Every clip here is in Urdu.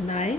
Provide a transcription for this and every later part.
9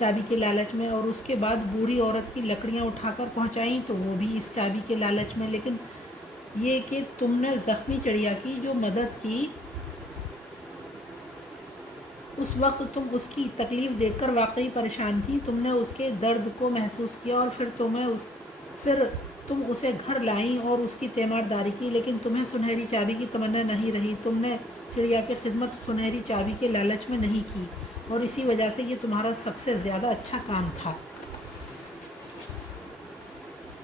چابی کے لالچ میں، اور اس کے بعد بوڑھی عورت کی لکڑیاں اٹھا کر پہنچائیں تو وہ بھی اس چابی کے لالچ میں۔ لیکن یہ کہ تم نے زخمی چڑیا کی جو مدد کی، اس وقت تم اس کی تکلیف دیکھ کر واقعی پریشان تھی، تم نے اس کے درد کو محسوس کیا اور پھر تم اسے گھر لائیں اور اس کی تیمارداری کی، لیکن تمہیں سنہری چابی کی تمنا نہیں رہی، تم نے چڑیا کی خدمت سنہری چابی کے لالچ میں نہیں کی، اور اسی وجہ سے یہ تمہارا سب سے زیادہ اچھا کام تھا۔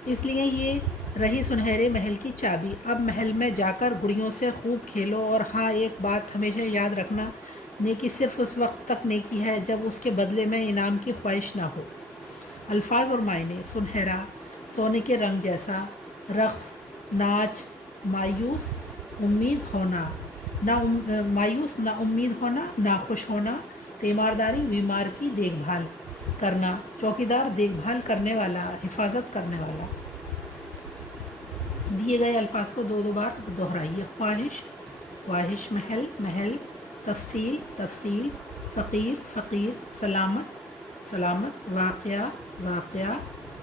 اس لیے یہ رہی سنہرے محل کی چابی۔ اب محل میں جا کر گڑیوں سے خوب کھیلو، اور ہاں ایک بات ہمیشہ یاد رکھنا، نیکی صرف اس وقت تک نیکی ہے جب اس کے بدلے میں انعام کی خواہش نہ ہو۔ الفاظ اور معنی: سنہرا، سونے کے رنگ جیسا، رقص، ناچ، مایوس، امید ہونا، مایوس نا امید ہونا، ناخوش ہونا، تیمارداری، بیمار کی دیکھ بھال کرنا، چوکیدار، دیکھ بھال کرنے والا، حفاظت کرنے والا۔ دیے گئے الفاظ کو دو بار دہرائیے۔ خواہش، خواہش، محل، محل، تفصیل، تفصیل، فقیر، فقیر، سلامت، سلامت، واقعہ، واقعہ،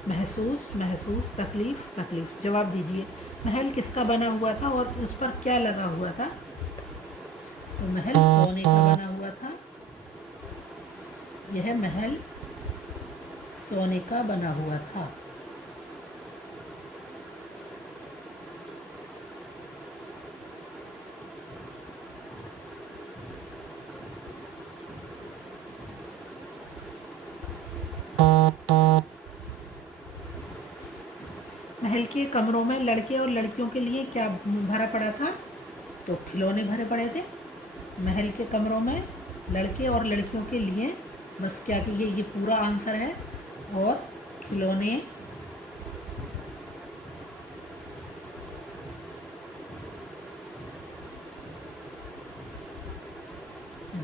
محسوس، محسوس، تکلیف، تکلیف۔ جواب دیجیے، محل کس کا بنا ہوا تھا اور اس پر کیا لگا ہوا تھا؟ تو محل سونے کا بنا ہوا تھا۔ یہ محل سونے کا بنا ہوا تھا۔ محل کے کمروں میں لڑکے اور لڑکیوں کے لیے کیا بھرا پڑا تھا؟ تو کھلونے بھرے پڑے تھے۔ محل کے کمروں میں لڑکے اور لڑکیوں کے لیے، بس کیا کہ یہ پورا آنسر ہے، اور کھلونے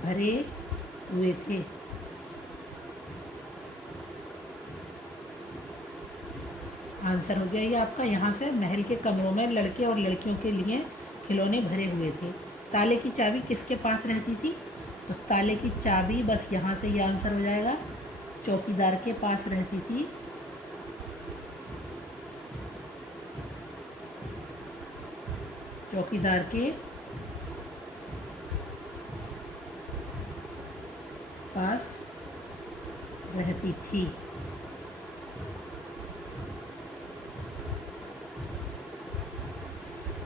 بھرے ہوئے تھے۔ آنسر ہو گیا یہ آپ کا یہاں سے، محل کے کمروں میں لڑکے اور لڑکیوں کے لیے کھلونے بھرے ہوئے تھے۔ تالے کی چابی کس کے پاس رہتی تھی؟ تو تالے کی چابی، بس یہاں سے یہ آنسر ہو جائے گا، چوکیدار کے پاس رہتی تھی۔ چوکیدار کے پاس رہتی تھی۔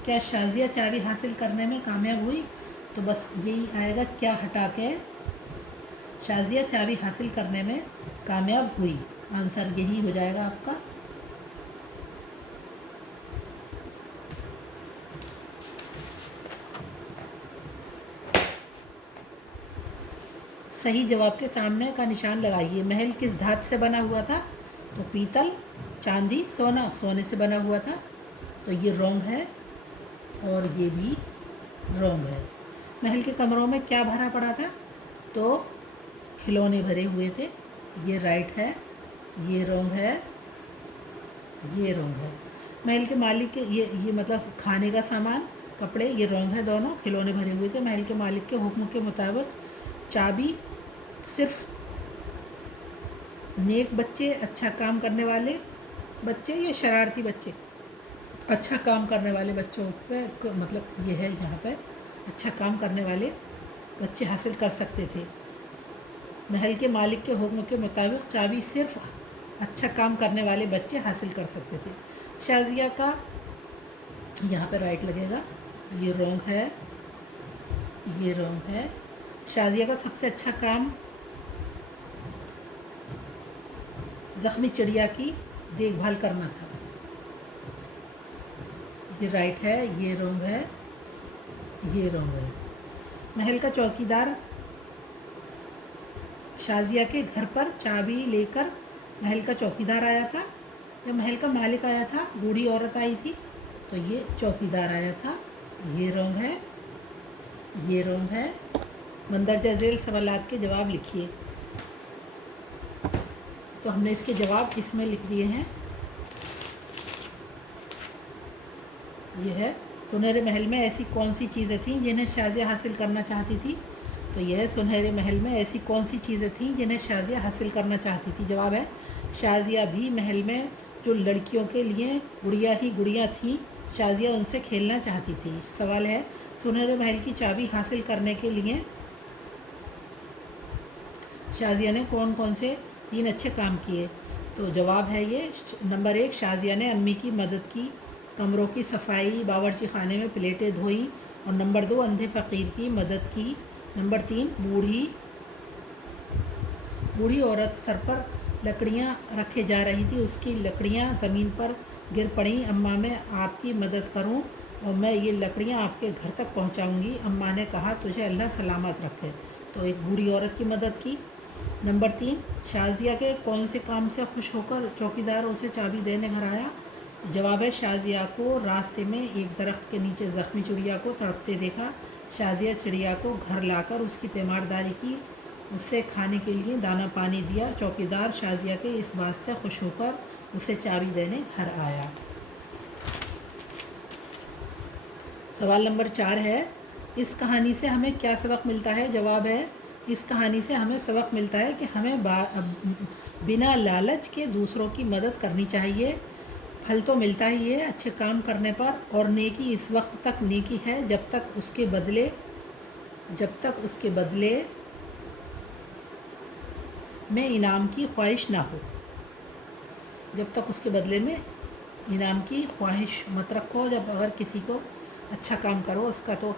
کیا شازیہ چابی حاصل کرنے میں کامیاب ہوئی؟ تو بس یہی آئے گا، کیا ہٹا کے شازیہ چابی حاصل کرنے میں کامیاب ہوئی، آنسر یہی ہو جائے گا آپ کا۔ صحیح جواب کے سامنے کا نشان لگائیے۔ محل کس دھات سے بنا ہوا تھا؟ تو پیتل، چاندی، سونا، سونے سے بنا ہوا تھا، تو یہ رونگ ہے اور یہ بھی رونگ ہے۔ محل کے کمروں میں کیا بھرا پڑا تھا؟ تو کھلونے بھرے ہوئے تھے، یہ رائٹ ہے، یہ رونگ ہے، یہ رونگ ہے۔ محل کے مالک کے یہ مطلب کھانے کا سامان، کپڑے، یہ رونگ ہے دونوں، کھلونے بھرے ہوئے تھے۔ محل کے مالک کے حکم کے مطابق چابی صرف نیک بچے، اچھا کام کرنے والے بچے یا شرارتی بچے؟ اچھا کام کرنے والے بچوں پہ مطلب یہ ہے، یہاں پہ اچھا کام کرنے والے بچے حاصل کر سکتے تھے۔ محل کے مالک کے حکم کے مطابق چابی صرف اچھا کام کرنے والے بچے حاصل کر سکتے تھے۔ شازیہ کا یہاں پہ رائٹ لگے گا، یہ رونگ ہے، یہ رونگ ہے۔ شازیہ کا سب سے اچھا کام زخمی چڑیا کی دیکھ بھال کرنا تھا، یہ رائٹ ہے، یہ رونگ ہے، یہ رونگ ہے۔ محل کا چوکیدار شازیہ کے گھر پر چابی لے کر محل کا چوکیدار آیا تھا یا محل کا مالک آیا تھا؟ بوڑھی عورت آئی تھی، تو یہ چوکیدار آیا تھا، یہ رونگ ہے، یہ رونگ ہے۔ مندرجہ ذیل سوالات کے جواب لکھیے۔ تو ہم نے اس کے جواب اس میں لکھ دیے ہیں۔ یہ ہے، سنہرے محل میں ایسی کون سی چیزیں تھیں جنہیں شازیہ حاصل کرنا چاہتی تھی؟ تو یہ ہے سنہرے محل میں ایسی کون سی چیزیں تھیں جنہیں شازیہ حاصل کرنا چاہتی تھی؟ جواب ہے شازیہ بھی محل میں جو لڑکیوں کے لیے گڑیا ہی گڑیاں تھیں شازیہ ان سے کھیلنا چاہتی تھی۔ سوال ہے سنہرے محل کی چابی حاصل کرنے کے لیے شازیہ نے کون کون سے 3 اچھے کام کیے؟ تو جواب ہے یہ نمبر 1 شازیہ نے امی کی مدد کی، کمروں کی صفائی، باورچی خانے میں پلیٹیں دھوئیں، اور نمبر 2 اندھے فقیر کی مدد کی۔ نمبر 3 بوڑھی عورت سر پر لکڑیاں رکھے جا رہی تھی، اس کی لکڑیاں زمین پر گر پڑیں۔ اماں میں آپ کی مدد کروں اور میں یہ لکڑیاں آپ کے گھر تک پہنچاؤں گی۔ اماں نے کہا تجھے اللہ سلامت رکھے، تو ایک بوڑھی عورت کی مدد کی۔ نمبر 3 شازیہ کے کون سے کام سے خوش ہو کر چوکیدار اسے چابی دینے گھر آیا؟ تو جواب ہے شازیہ کو راستے میں ایک درخت کے نیچے زخمی چڑیا کو تڑپتے دیکھا۔ شازیہ چڑیا کو گھر لا کر اس کی تیمارداری کی، اسے کھانے کے لیے دانہ پانی دیا۔ چوکیدار شازیہ کے اس بات سے خوش ہو کر اسے چابی دینے گھر آیا۔ سوال نمبر 4 ہے اس کہانی سے ہمیں کیا سبق ملتا ہے؟ جواب ہے اس کہانی سے ہمیں سبق ملتا ہے کہ ہمیں بنا لالچ کے دوسروں کی مدد کرنی چاہیے۔ پھل تو ملتا ہی ہے اچھے کام کرنے پر، اور نیکی اس وقت تک نیکی ہے جب تک اس کے بدلے میں انعام کی خواہش نہ ہو۔ جب تک اس کے بدلے میں انعام کی خواہش مت رکھو، جب اگر کسی کو اچھا کام کرو اس کا تو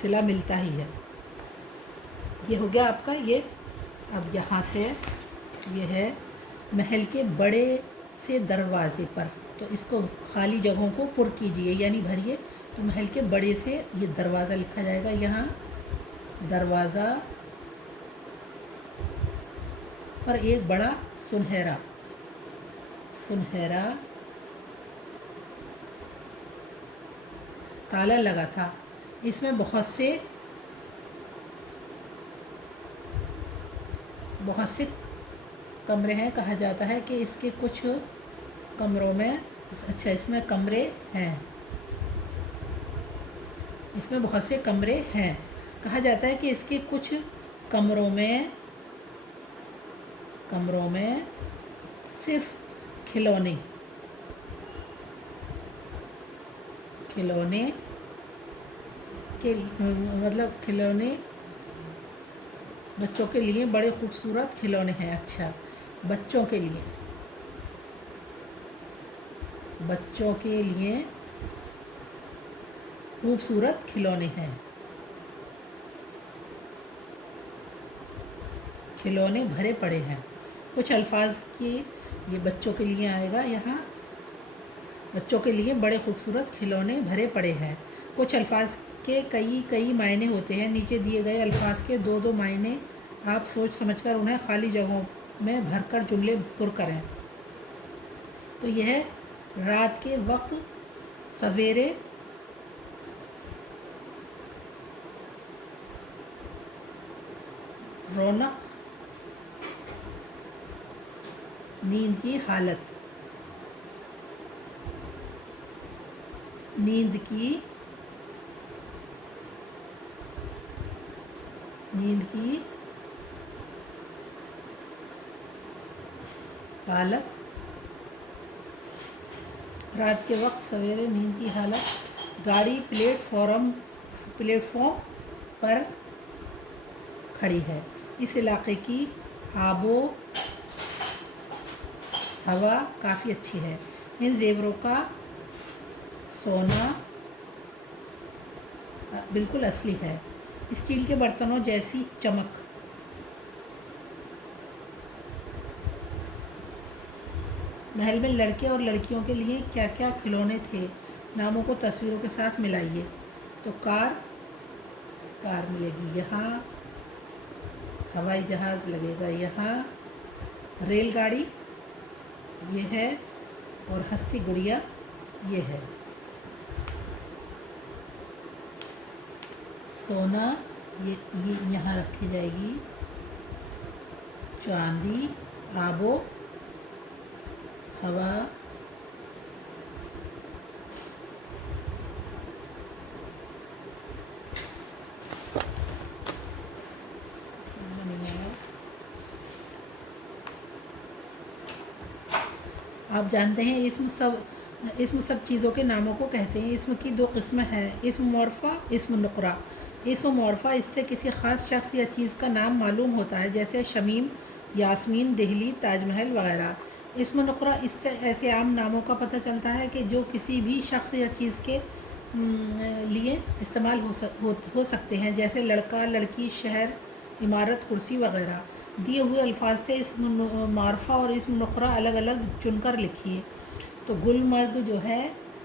صلہ ملتا ہی ہے۔ یہ ہو گیا آپ کا یہ۔ اب یہاں سے یہ ہے محل کے بڑے سے دروازے پر، تو اس کو خالی جگہوں کو پر کیجئے یعنی بھریے۔ تو محل کے بڑے سے یہ دروازہ لکھا جائے گا، یہاں دروازہ پر ایک بڑا سنہرا تالا لگا تھا، اس میں بہت سے کمرے ہیں۔ کہا جاتا ہے کہ اس کے کچھ کمروں میں اس میں کمرے ہیں، اس میں بہت سے کمرے ہیں۔ کہا جاتا ہے کہ اس کے کچھ کمروں میں صرف کھلونے بچوں کے لیے بڑے خوبصورت کھلونے ہیں۔ اچھا، بچوں کے لیے خوبصورت کھلونے ہیں، کھلونے بھرے پڑے ہیں۔ کچھ الفاظ کی یہ بچوں کے لیے آئے گا، یہاں بچوں کے لیے بڑے خوبصورت کھلونے بھرے پڑے ہیں۔ کچھ الفاظ کے کئی معنی ہوتے ہیں۔ نیچے دیے گئے الفاظ کے 2 معنی آپ سوچ سمجھ کر انہیں خالی جگہوں میں بھر کر جملے پر کریں۔ تو یہ ہے رات کے وقت سویرے رونق، نیند کی حالت، نیند کی حالت، رات کے وقت سویرے نیند کی حالت۔ گاڑی پلیٹ فارم پر کھڑی ہے۔ اس علاقے کی آب و ہوا کافی اچھی ہے۔ ان زیوروں کا سونا بالکل اصلی ہے۔ اسٹیل کے برتنوں جیسی چمک۔ محل میں لڑکے اور لڑکیوں کے لیے کیا کیا کھلونے تھے؟ ناموں کو تصویروں کے ساتھ ملائیے۔ تو کار ملے گی یہاں، ہوائی جہاز لگے گا یہاں، ریل گاڑی یہ ہے، اور ہستی گڑیا یہ ہے۔ سونا یہ یہاں رکھی جائے گی، چاندی، آب و ہوا، آپ جانتے ہیں اسم سب چیزوں کے ناموں کو کہتے ہیں۔ اسم کی دو قسمیں ہیں، اسم معرفہ، اسم نقرہ۔ اسم معرفہ اس سے کسی خاص شخص یا چیز کا نام معلوم ہوتا ہے، جیسے شمیم، یاسمین، دہلی، تاج محل وغیرہ۔ اسم نقرہ اس سے ایسے عام ناموں کا پتہ چلتا ہے کہ جو کسی بھی شخص یا چیز کے لیے استعمال ہو سکتے ہیں، جیسے لڑکا، لڑکی، شہر، عمارت، کرسی وغیرہ۔ دیے ہوئے الفاظ سے اسم معرفہ اور اسم نقرہ الگ الگ چن کر لکھیے۔ تو گلمرگ جو ہے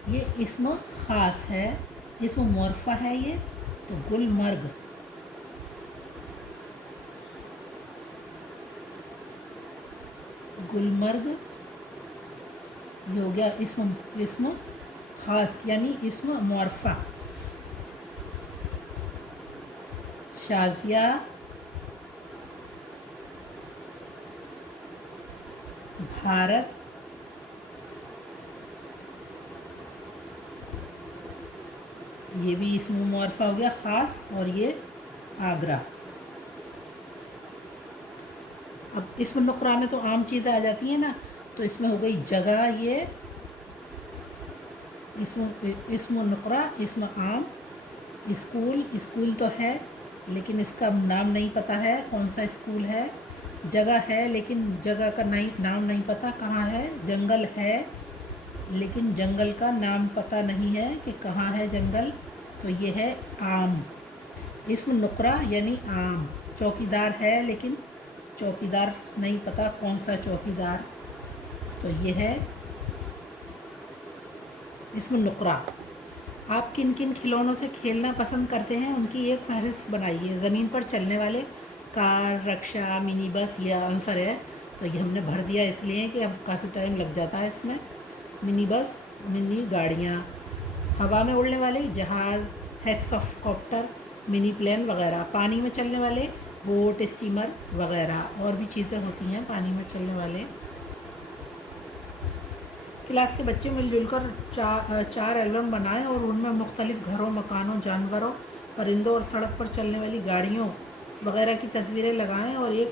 یہ اسم خاص ہے، اسم معرفہ ہے یہ، تو گلمرگ۔ گلمرگ یہ ہو گیا اسم خاص یعنی اسم معرفہ۔ شازیہ، بھارت، یہ بھی اسم معرفہ ہو گیا خاص، اور یہ آگرہ۔ اب اسم نقرہ میں تو عام چیزیں آ جاتی ہیں نا، تو اس میں ہو گئی جگہ، یہ اسم نقرہ، اسم عام۔ اسکول تو ہے لیکن اس کا نام نہیں پتہ ہے کون سا اسکول ہے۔ جگہ ہے لیکن جگہ کا نام نہیں پتہ کہاں ہے۔ جنگل ہے لیکن جنگل کا نام پتہ نہیں ہے کہ کہاں ہے جنگل، تو یہ ہے عام۔ اسم نقرہ یعنی عام۔ چوکیدار ہے لیکن چوکیدار نہیں پتہ کون سا چوکیدار، تو یہ ہے اسم نقرہ۔ آپ کن کن کھلونوں سے کھیلنا پسند کرتے ہیں، ان کی ایک فہرست بنائیے۔ زمین پر چلنے والے کار، رکشہ، منی بس یہ آنسر ہے، تو یہ ہم نے بھر دیا اس لیے کہ اب کافی ٹائم لگ جاتا ہے اس میں۔ منی بس، منی گاڑیاں، ہوا میں اڑنے والے جہاز، ہیکسافکوپٹر، منی پلین وغیرہ، پانی میں چلنے والے بوٹ، اسٹیمر وغیرہ، اور بھی چیزیں ہوتی ہیں پانی میں چلنے والے۔ کلاس کے بچے مل جل کر 4 البم بنائیں اور ان میں مختلف گھروں، مکانوں، جانوروں، پرندوں اور سڑک پر چلنے والی گاڑیوں وغیرہ کی تصویریں لگائیں اور ایک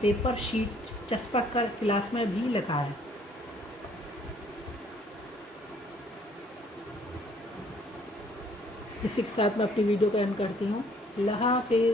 پیپر شیٹ چسپاں کر کلاس میں بھی لگائیں۔ اسی کے ساتھ میں اپنی ویڈیو کو اینڈ کرتی ہوں۔ اللہ حافظ۔